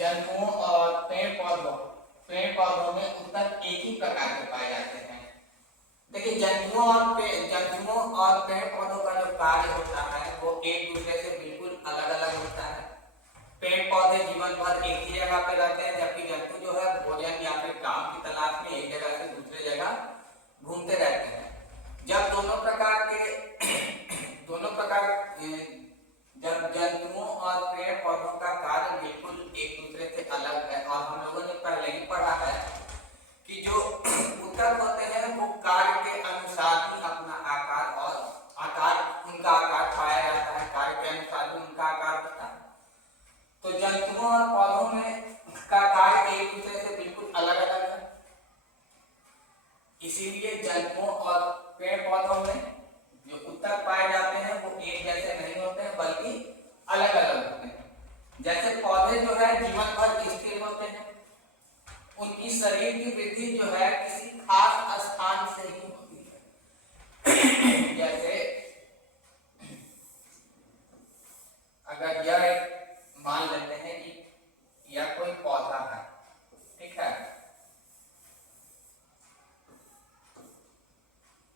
जंतुओं और पेड़ पौधों में उत्तक एक ही प्रकार के पाए जाते हैं। देखिए जंतुओं और पेड़ पौधों का जो कार्य होता है वो एक दूसरे से बिल्कुल अलग अलग होता है। पेड़ पौधे जीवन भर एक ही जगह पे रहते हैं, जबकि जंतु जो है भोजन या फिर काम की तलाश में एक जगह से दूसरे जगह घूमते रहते हैं। जब जब जंतुओं और पेड़ पौधों का कार्य बिल्कुल एक दूसरे से अलग है, और हम लोगों ने पहले ही पढ़ा है कि जो ऊतक होते हैं वो कार्य के अनुसार ही अपना उनका आकार पाया जाता है, कार्य के अनुसार ही उनका आकार होता है। तो जंतुओं और पौधों में का कार्य एक दूसरे से बिल्कुल अलग अलग है, इसीलिए जंतुओं और पेड़ पौधों में जो ऊतक पाए जाते हैं वो एक जैसे नहीं होते हैं, बल्कि अलग अलग होते हैं। जैसे पौधे जो है जीवन भर स्थिर होते हैं, उनकी शरीर की वृद्धि जो है किसी खास स्थान से ही होती है। जैसे अगर यह एक मान लेते हैं कि यह कोई पौधा है, ठीक है,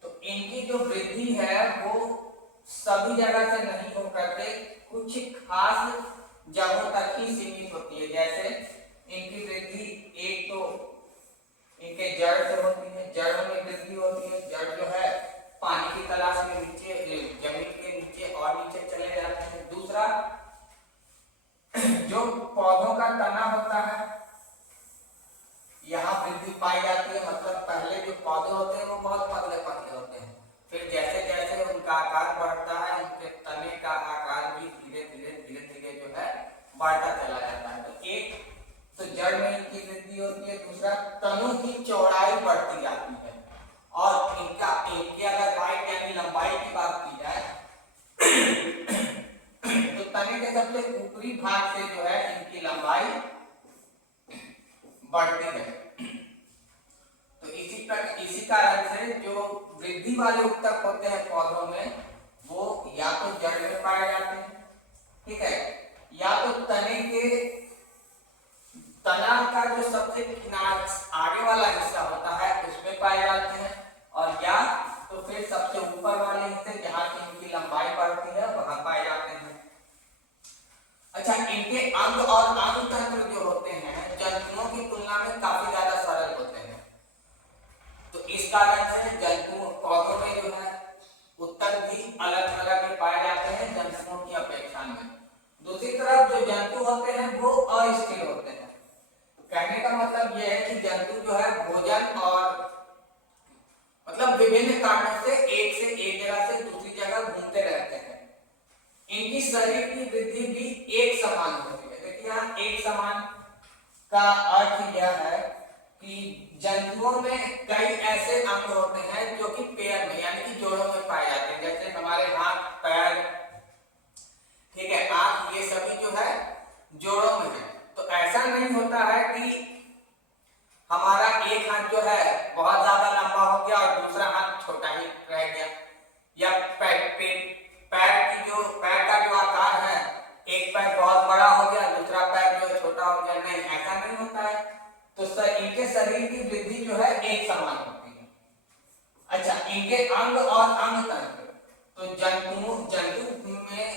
तो इनकी जो वृद्धि है वो सभी जगह से नहीं हो करके कुछ खास जगहों तक ही सीमित होती है। जैसे इनकी वृद्धि एक तो इनके जड़ से होती है, जड़ में वृद्धि होती है। जड़ जो है पानी की तलाश में नीचे जमीन के नीचे और नीचे चले जाते हैं। दूसरा जो पौधों का तना होता है यहाँ वृद्धि पाई जाती है, मतलब पहले जो पौधे होते हैं वो बहुत पतले पतले होते हैं, फिर जैसे जैसे उनका आकार बढ़ता है उनके तने का आकार भी धीरे धीरे जो है बढ़ता चला जाता है। तो एक तो जड़ में इनकी वृद्धि होती है, दूसरा तनों की चौड़ाई बढ़ती जाती है, और इनके अगर हाइट यानी लंबाई की बात की जाए तो तने के सबसे ऊपरी भाग से जो है इनकी लंबाई बढ़ती है। तो इसी कारण से जो वृद्धि वाले ऊतक होते हैं पौधों में वो या तो जड़ में पाए जाते हैं, ठीक है, या तो तना का जो सबसे किनारे आगे वाला हिस्सा होता है उसमें पाए जाते हैं, और या तो फिर सबसे ऊपर वाले हिस्से जहां की इनकी लंबाई बढ़ती है वहां पाए जाते हैं। अच्छा, इनके अंग और अंग तंत्र जो होते हैं जंतुओं की तुलना में काफी ज्यादा सरल होते हैं, तो इस कारण से जंतु पौधों में जो है ऊतक भी अलग अलग पाए जाते हैं जंतुओं की अपेक्षा में। दूसरी तरफ जो जंतु होते हैं वो अस्थिर होते हैं। कहने का मतलब यह है कि जंतु जो है भोजन और मतलब विभिन्न कारणों से एक जगह से दूसरी जगह घूमते रहते हैं। इनकी शरीर की वृद्धि भी एक समान होती है। देखिए यहाँ एक समान का अर्थ यह है कि जंतुओं में कई ऐसे अंग होते हैं जो कि पेयर में यानी कि जोड़ों में पाए जाते हैं, जैसे हमारे हाथ, पैर, ठीक है, आंख, ये सभी जो है जोड़ों में है। तो ऐसा नहीं होता है कि हमारा एक हाथ जो है बहुत ज्यादा लंबा हो गया और दूसरा हाथ छोटा ही रह गया, या पैर का जो आकार है एक पैर बहुत बड़ा हो गया दूसरा पैर जो छोटा हो गया, नहीं, ऐसा नहीं होता है। तो इनके शरीर की वृद्धि जो है एक समान होती है। अच्छा, इनके अंग और अंग तंत्र, तो जंतु में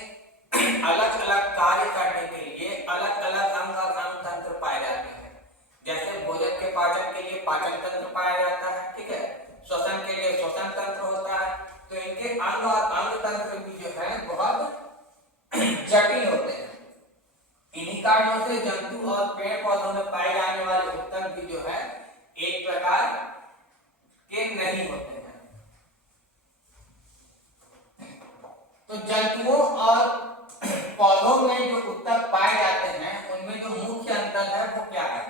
अलग अलग कार्य करने के लिए अलग अलग अंग और अंग तंत्र पाए जाते हैं। जैसे भोजन के पाचन के लिए पाचन तंत्र पाया जाता है, ठीक है, श्वसन के लिए श्वसन तंत्र होता है। तो इनके अंग और अंग तंत्र भी जो है बहुत जटिल होते हैं। इन्हीं कारणों से जंतु और पेड़ पौधों में पाए जाने वाले ऊतक भी जो है एक प्रकार के नहीं होते हैं। तो जंतुओं और पौधों में जो ऊतक पाए जाते हैं उनमें जो मुख्य अंतर है वो क्या है?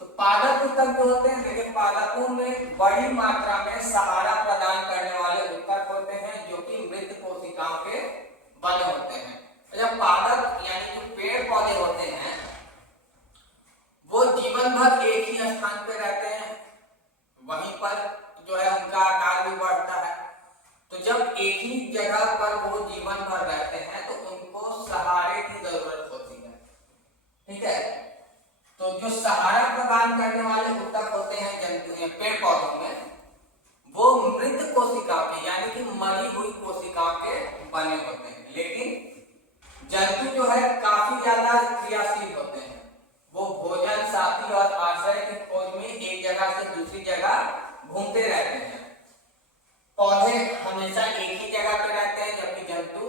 तो पादप ऊतक जो होते हैं, देखिए पादपों में बड़ी मात्रा में सहारा प्रदान करने वाले ऊतक होते हैं जो कि मृत कोशिकाओं के बने होते हैं। जब पादप यानी जो पेड़ पौधे होते हैं वो जीवन भर एक ही स्थान पे रहते हैं, वहीं पर जो है उनका आकार भी बढ़ता है। तो जब एक ही जगह पर वो जीवन भर रहते हैं तो उनको सहारे की जरूरत होती है। काम करने वाले ऊतक होते हैं जंतु पेड़ पौधों में, वो मृत कोशिकाओं के यानी कि मरी हुई कोशिकाओं के बने होते हैं। लेकिन जंतु जो है काफी ज्यादा क्रियाशील होते हैं। वो भोजन, साथी और आश्रय की खोज में एक जगह से दूसरी जगह घूमते रहते हैं। पौधे हमेशा एक ही जगह पे रहते हैं, जबकि जंतु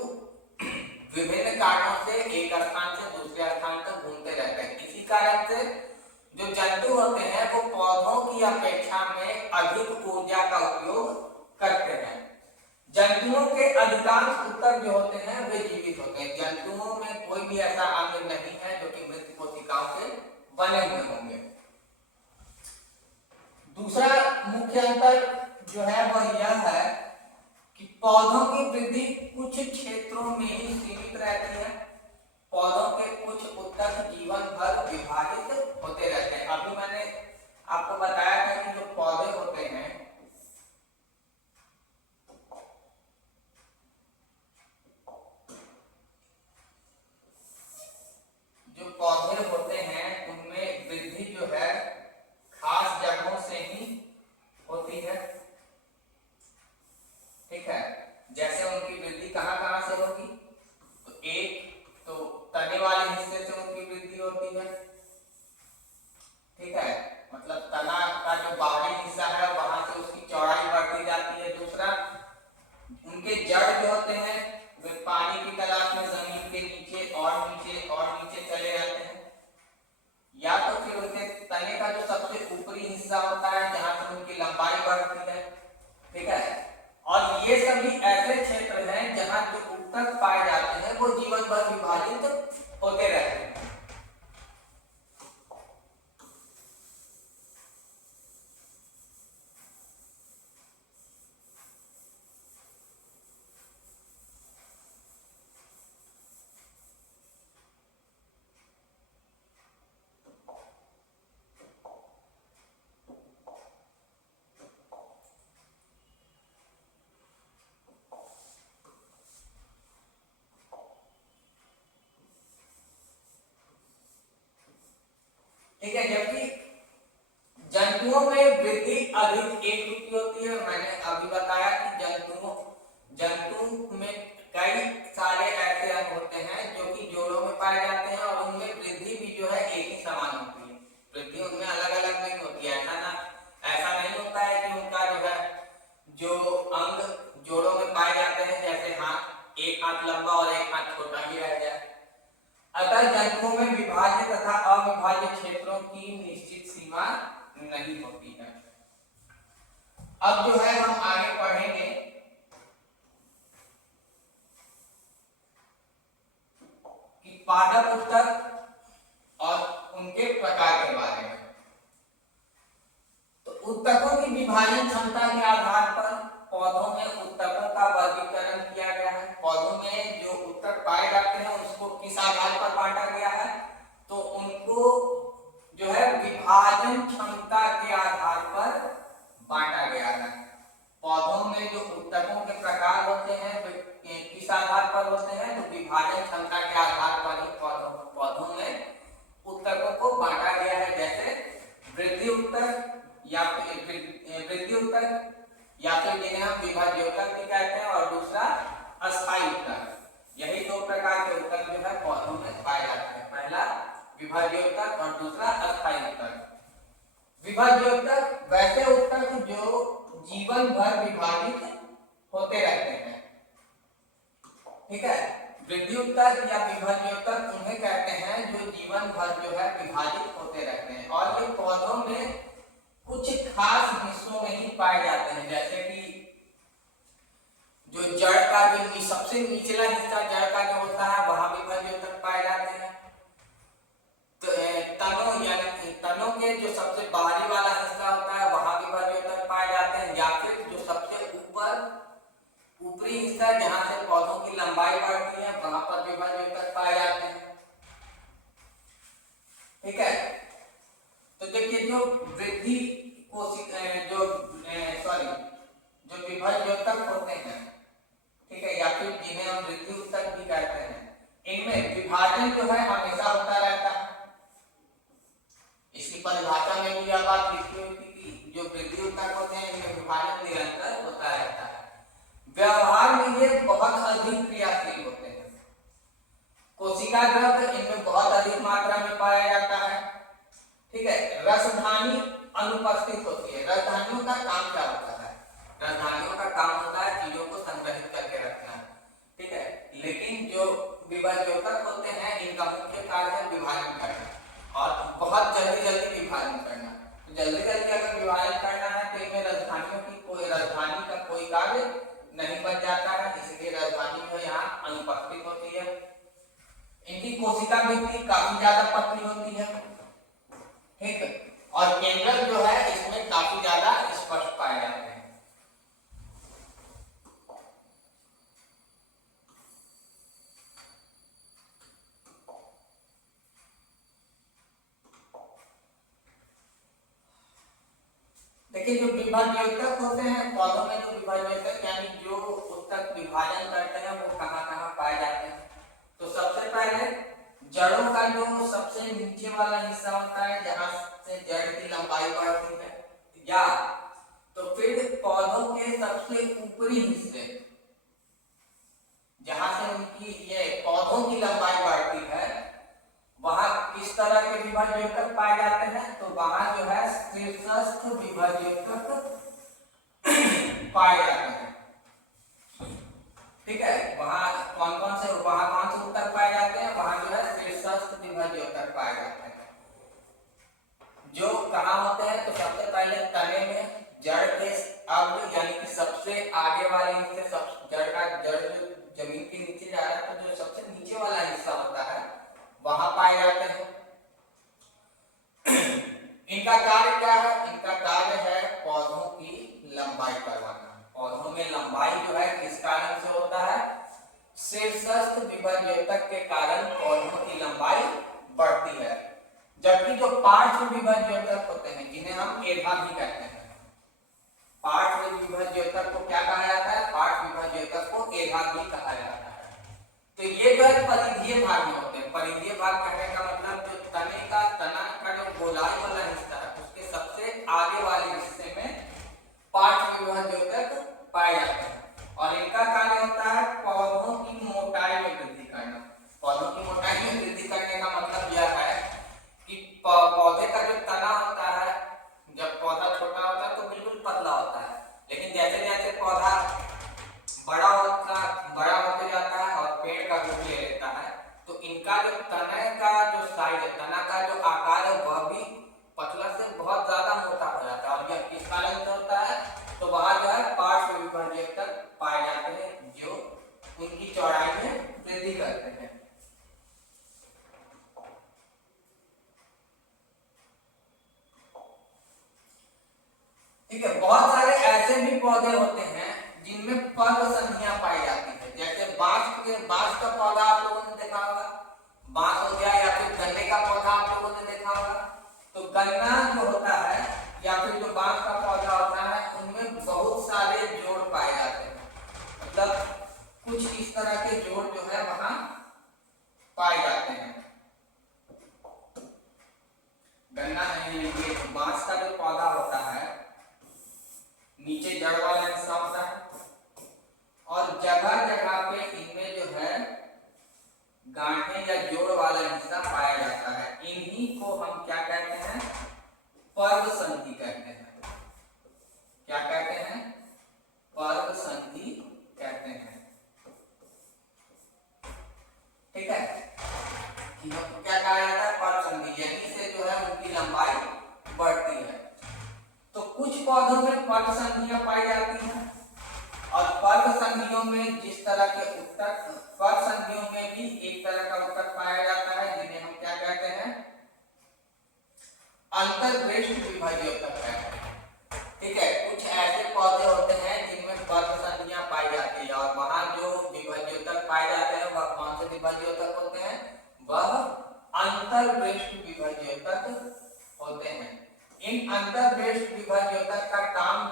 विभिन्न कारणों से एक स्थान से दूसरे स्थान तक घूमते रहते हैं। इसी कारण से जो जंतु होते हैं वो पौधों की अपेक्षा में अधिक ऊर्जा का उपयोग करते हैं। जंतुओं के अधिकांश ऊतक जो होते हैं वे जीवित होते हैं। जंतुओं में कोई भी ऐसा अंग नहीं है जो कि मृत कोशिकाओं से बने हुए होंगे। दूसरा मुख्य अंतर जो है वह यह है कि पौधों की वृद्धि कुछ क्षेत्रों में ही सीमित रहती है। पौधों के कुछ ऊतक जीवन भर विभाजित होते रहते हैं। अभी मैंने आपको बताया था कि जो पौधे होते हैं उनमें वृद्धि जो है खास जगहों से ही होती है। ठीक है, जैसे उनकी वृद्धि कहां से होगी, तो एक तो तने वाले हिस्से से उनकी वृद्धि होती है। ठीक है, मतलब तना का जो बाहरी हिस्सा है वहां से उसकी चौड़ाई बढ़ती जाती है। दूसरा, उनके जड़ जो होते हैं वे पानी की तलाश में जमीन के नीचे और नीचे चले जाते हैं। या तो फिर उनके तने का जो सबसे ऊपरी हिस्सा होता है जहां से उनकी लंबाई बढ़ती है। ठीक है, और ये सभी ऐसे क्षेत्र हैं जहां जो ऊतक पाए जाते हैं वो जीवन भर विभाजित होते रहते हैं। ठीक है, जबकि जंतुओं में वृद्धि अधिक एक रूपी होती है। मैंने अभी बताया कि जंतु में कई सारे ऐसे अंग होते हैं जो कि जोड़ों में पाए जाते हैं और उनमें वृद्धि भी जो है एक ही समान होती है। वृद्धि उनमें अलग अलग नहीं होती है। ऐसा नहीं होता है कि उनका जो है जो अंग जोड़ों में पाए जाते हैं, जैसे हाथ, एक हाथ लंबा और एक हाथ छोटा ही रह जाए। अतः जंतुओं में विभाज्य तथा अविभाज्य क्षेत्रों की निश्चित सीमा नहीं होती है। अब जो है हम आगे पढ़ेंगे कि पादप ऊतक और उनके प्रकार के बारे में। तो ऊतकों की विभाजन क्षमता के आधार पर पौधों में ऊतकों का वर्गीकरण किया गया है। पौधों में जो ऊतक पाए जाते हैं उसको किस आधार पर बांटा गया है, तो उनको जो है विभाजन क्षमता के आधार पर बांटा गया है। पौधों में जो ऊतकों के प्रकार होते हैं वे किस आधार पर होते हैं, तो विभाजन क्षमता के आधार पर ही पौधों में ऊतकों को बांटा गया है। जैसे वृद्धि ऊतक या फिर जिन्हें हम विभाज्य ऊतक भी कहते हैं, और दूसरा अस्थायी ऊतक। यही दो प्रकार के ऊतक जो है पौधों में पाए जाते हैं। पहला विभाज्य ऊतक और दूसरा अस्थायी ऊतक। विभाज्य ऊतक वैसे ऊतक जो जीवन भर विभाजित होते रहते हैं। ठीक है, वृद्धि ऊतक या विभाज्य ऊतक उन्हें कहते हैं जो जीवन भर जो है विभाजित होते रहते हैं, और ये पौधों में कुछ खास हिस्सों में ही पाए जाते हैं। जैसे कि जो जड़ का जो सबसे निचला हिस्सा जड़ का जो होता है वहां विभाज्य ऊतक पाए जाते हैं। तनों के जो सबसे बाहरी वाला हिस्सा होता है वहां विभाज्य ऊतक पाए जाते हैं। या फिर जो सबसे ऊपरी हिस्सा जहां से पौधों की लंबाई बढ़ती है वहां पर विभाज्य ऊतक पाए जाते हैं। ठीक है, तो देखिए जो वृद्धि जो विभाज्य ऊतक होते हैं, ठीक है, या फिर जिन्हें हम वृद्धि ऊतक भी कहते हैं, इनमें विभाजन जो है हमेशा होता रहता है। इसकी परिभाषा में ठीक है। रसधानी अनुपस्थित होती है। रसधानियों का काम क्या होता है? रसधानियों का काम होता है चीजों को संग्रहित करके रखना, ठीक है। लेकिन जो विभाज्योतक होते हैं इनका मुख्य कार्य है विभाजन करना और बहुत जल्दी जल्दी विभाजन करना। तो जल्दी जल्दी अगर विभाजन करना है तो इनमें राजधानी का कोई कार्य नहीं बच जाता है, इसलिए राजधानी जो यहाँ अनुपस्थित होती है। इनकी कोशिका भित्ति काफी ज्यादा पतली होती है, ठीक है। और केंद्रक जो है इसमें काफी ज्यादा स्पष्ट पाए जाते हैं। देखिए जो विभाज्योतक होते हैं पौधों में, जो विभाज्योतक यानी जो उत्तक विभाजन करते हैं वो कहाँ कहाँ पाए जाते हैं? तो सबसे पहले जड़ों का जो सबसे नीचे वाला हिस्सा होता है जहां से जड़ की लंबाई बढ़ती है, या तो फिर पौधों के सबसे ऊपरी हिस्से जहां से उनकी ये पौधों की लंबाई बढ़ती है वहां किस तरह के विभाज्योतक पाए जाते हैं? तो वहां जो है शीर्षस्थ विभाज्योतक पाए जाते हैं, ठीक है। वहां कौन से उत्तक पाए जाते हैं? वहां जो है शीर्षस्थ विभाज्योतक पाए जाते हैं। जो कहाँ होते हैं? तो सबसे पहले तने में जड़ के अग्र यानी कि सबसे आगे वाले हिस्से, जड़ जो जमीन के नीचे जा रहा है तो जो सबसे नीचे वाला हिस्सा होता है वहां पाए जाते हैं। इनका कार्य क्या है? इनका कार्य है पौधों की लंबाई करवाना। पौधों में लंबाई जो है किस कारण से होता है? शीर्षस्थ विभाज्योतक के कारण पौधों की लंबाई बढ़ती है। जबकि जो पार्श्व विभाज्योतक होते हैं जिन्हें हम एभा भी कहते हैं, पार्श्व विभाज्योतक को क्या कहा जाता है? पार्श्व विभाज्योतक को एभा भी कहा जाता है। तो ये जो है परिधीय भाग में होते हैं। परिधीय भाग कहने का मतलब जो तना का जो गोलाई वाला हिस्सा है उसके सबसे आगे वाले हिस्से में पार्श्व विभाज्योतक पाए जाते हैं और इनका कार्य होता है पौधों की मोटाई में वृद्धि करना। पौधों की मोटाई में वृद्धि करने का मतलब यह है कि पौधे का जो तना होता है, जब पौधा छोटा होता है तो बिल्कुल पतला होता है, लेकिन जैसे जैसे पौधा बड़ा होते जाता है और पेड़ का रूप ले लेता है तो इनका जो तना का जो साइज है, तना का जो आकार है वह भी पतला से बहुत ज्यादा मोटा हो जाता है। और यह किस कारण से होता है? तो वहां जो है पार्श्व विभाज्योतक पाए जाते हैं जो उनकी चौड़ाई में वृद्धि करते हैं। ठीक है। बहुत सारे ऐसे भी पौधे होते हैं जिनमें पर्व संधियां पाई जाती है। जैसे बांस का पौधा आप लोगों ने देखा होगा, बांस हो गया, या फिर गन्ने का पौधा आप लोगों ने देखा होगा। तो गन्ना जो होता है या फिर जो बांस का पौधा होता है उनमें बहुत सारे जोड़ पाए जाते हैं, मतलब कुछ इस तरह के जोड़ जो है वहां पाए जाते हैं। गन्ना ये बांस का जो पौधा होता है नीचे जड़ वाला हिस्सा होता है और जगह जगह पे इनमें जो है गांठें या जोड़ वाला हिस्सा पाया जाता है। इन्हीं को हम क्या कहते हैं? पर्व संधि कहते हैं। क्या कहते हैं? पर्व संधि कहते हैं, ठीक है। क्या कहा जाता है? पर्व संधि, यहीं से जो है उनकी लंबाई बढ़ती है। तो कुछ पौधों में पर्व संधियां पाई जाती हैं और पर्व संधियों में जिस तरह के उत्तक, पर्व संधियों में भी एक तरह का उत्तक पाया जाता है जिन्हें हम क्या कहते हैं? अंतर्वेष्ट विभाज्योतक कहते हैं, ठीक है। कुछ ऐसे पौधे होते हैं जिनमें पर्व संधियां पाई जाती है और वहां जो विभाज्योतक पाए जाते हैं वह कौन से विभाज्योतक होते हैं? वह अंतर्वेष्ट विभाज्योतक होते हैं। इन अंतर्वेष्ट विभाज्योतक का काम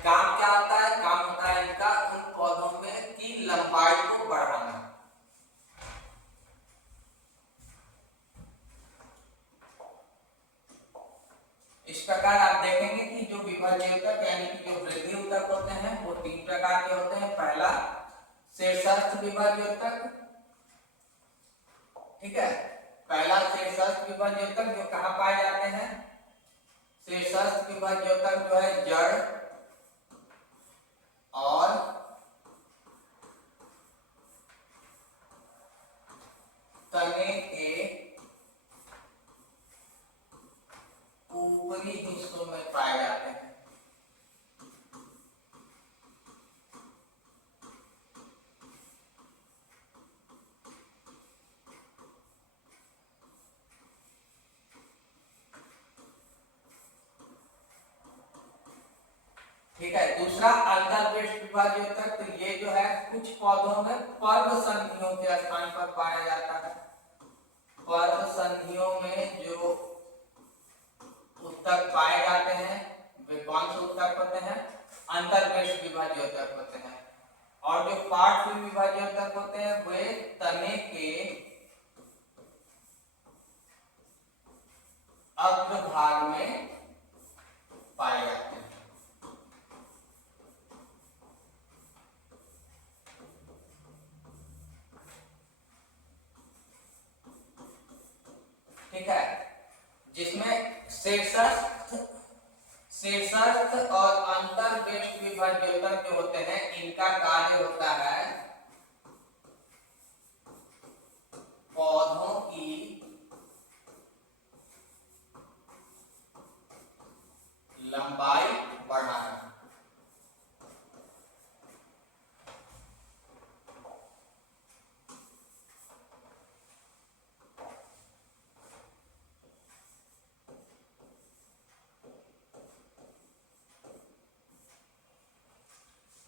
क्या होता है? काम होता है इनका उन पौधों में की लंबाई को बढ़ाना। इस प्रकार आप देखेंगे कि जो विभाज्योतक यानी कि जो वृद्धि उत्तक होते हैं वो 3 प्रकार के होते हैं। पहला शीर्षस्थ विभाज्योतक, ठीक है। पहला शीर्षस्थ विभाज्योतक जो कहाँ पाए जाते हैं, शीर्षस्थ विभाज्योतक जो है जड़ और तने के ऊपरी हिस्सों में पाए जाते हैं। ठीक है, दूसरा अंतर्वेष्ट विभाज्योतक, तो ये जो है कुछ पौधों में पर्व संधियों के स्थान पर पाया जाता है। पर्व संधियों में जो उत्तक पाए जाते हैं वे कौन से उत्तक होते हैं, अंतर्वेष्ट विभाज्योतक होते हैं। और जो पार्श्व विभाज्योतक होते हैं वे तने के अग्रभाग में पाए जाते हैं। ठीक है, जिसमें शीर्षस्थ और अंतर्वेष्ट विभाज्योतक जो होते हैं इनका कार्य होता है पौधों की लंबाई बढ़ाना।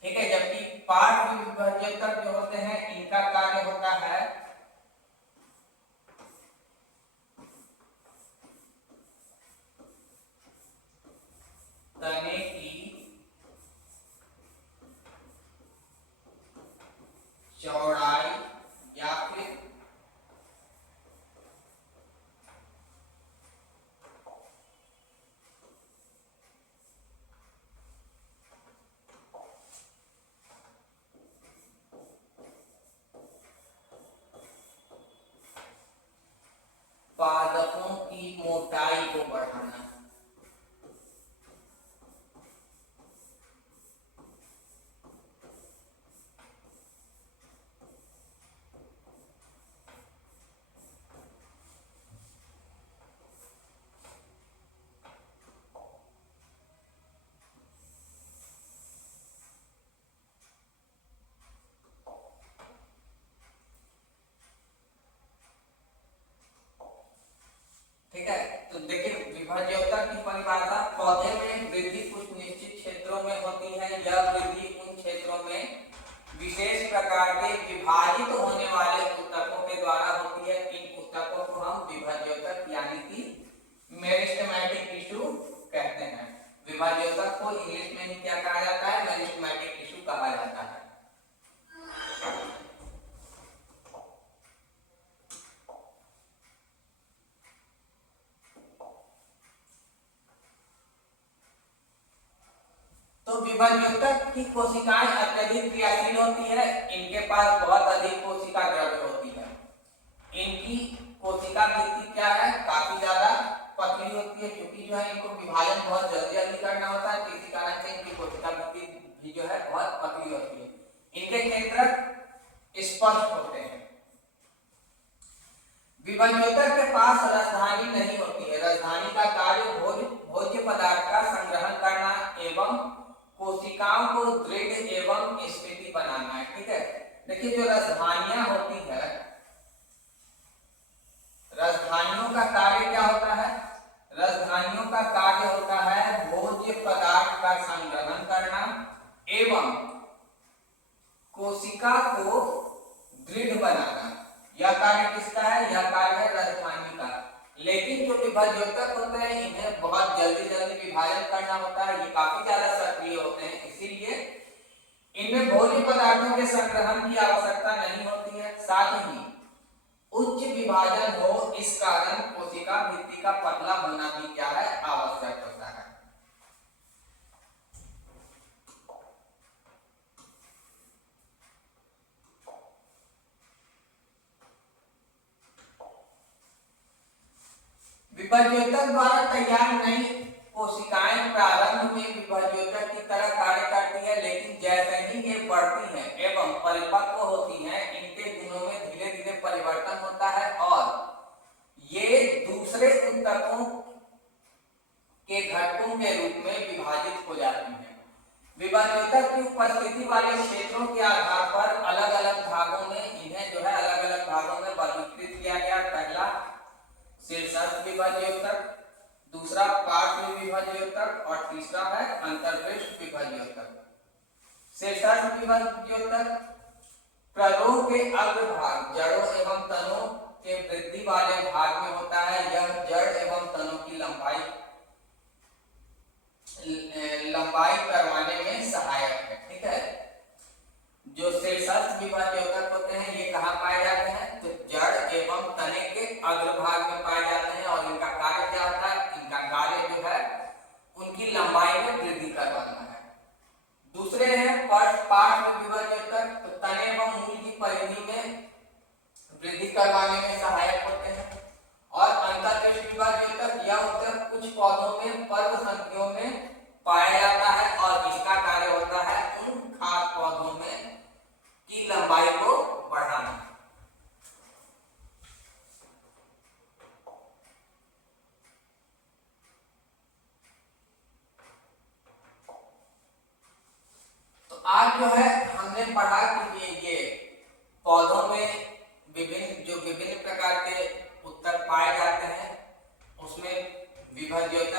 ठीक है, जबकि पार्श्व विभाज्योतक जो होते हैं इनका कार्य होता है तने की चौड़ाई या फिर पादपों की मोटाई को बढ़ाना। ठीक है, तो देखिए विभाज्योतक की परिभाषा, पौधे में वृद्धि कुछ निश्चित क्षेत्रों में होती है। यह वृद्धि उन क्षेत्रों में विशेष प्रकार के विभाजित होने वाले ऊतकों के द्वारा होती है। इन ऊतकों को हम विभाज्योतक यानी कि मेरिस्टेमेटिक टिश्यू कहते हैं। विभाज्योतक को इंग्लिश में ही क्या कहा जाता है, मेरिस्टेमेटिक टिश्यू कहा जाता है। तो विभाज्योतक की कोशिकाएं अत्यधिक क्रियाशील होती है। इनके पास बहुत अधिक कोशिका द्रव्य होती है। इनकी कोशिका भित्ति क्या है, काफी ज्यादा पतली होती है, क्योंकि जो है इनको विभाजन बहुत जल्दी जल्दी करना होता है। इसी कारण से इनकी कोशिका भित्ति भी जो है बहुत पतली होती है। इनके केंद्रक स्पष्ट होते हैं। विभाज्योतक के पास राजधानी नहीं होती है। राजधानी का कार्य भोज्य पदार्थ का संग्रहण करना एवं कोशिकाओं को दृढ़ एवं स्थिति बनाना है। ठीक है, देखिए जो राजधानियां होती है, राजधानियों का कार्य क्या होता है, राजधानियों का कार्य होता है भोज्य पदार्थ का संग्रहण करना एवं कोशिका को दृढ़ बनाना। यह कार्य किसका है, यह कार्य है राजधानी का। लेकिन जो विभाज्योतक होते हैं इन्हें बहुत जल्दी जल्दी विभाजन करना होता है। ये काफी ज्यादा सक्रिय होते हैं, इसीलिए इनमें भोज्य पदार्थों के संग्रहण की आवश्यकता नहीं होती है। साथ ही उच्च विभाजन हो, इस कारण कोशिका भित्ति का पतला होना भी क्या है, आवश्यक होता है। विभाज्योतक द्वारा तैयार नई कोशिकाएं प्रारंभ में विभाज्योतक की तरह कार्य करती है, लेकिन जैसे ही ये बढ़ती हैं एवं परिपक्व होती हैं, इनके गुणों में धीरे धीरे परिवर्तन होता है और ये दूसरे ऊतकों के घटकों के रूप में विभाजित हो जाती हैं। विभाज्योतक की उपस्थिति वाले क्षेत्रों के आधार पर अलग अलग भागों में इन्हें जो है अलग अलग भागों में वर्गीकृत किया गया। पहला शीर्षस्थ विभाज्योतक, दूसरा पार्श्व विभाज्योतक और तीसरा है अंतर्पृष्ठ विभाज्योतक। शीर्षस्थ विभाज्योतक प्ररोह के अग्रभाग जड़ों एवं तनों के वृद्धि वाले भाग में होता है। यह जड़ एवं तनों की लंबाई करवाने में सहायक है। ठीक है, जो शीर्षस्थ विभाज्योतक होते हैं ये कहाँ पाए जाते हैं? तो जड़ एवं तने के अग्रभाग में पाए जाते हैं और इनका कार्य क्या होता है? इनका कार्य जो है उनकी लंबाई में वृद्धि करवाना है। दूसरे हैं पार्श्व विभाज्योतक, तो तने एवं मूल की परिधि में वृद्धि करवाने में सहायक होते हैं। और अंतर्पृष्ठ विभाज्योतक यह ऊतक कुछ पौधों में पर्वसंधियों में पाया जाता है और इसका कार्य होता है उन खास पौधों में की लंबाई को बढ़ाना। तो आज जो है हमने पढ़ा कि ये पौधों में विभिन्न प्रकार के ऊतक पाए जाते हैं, उसमें विभाज्योतक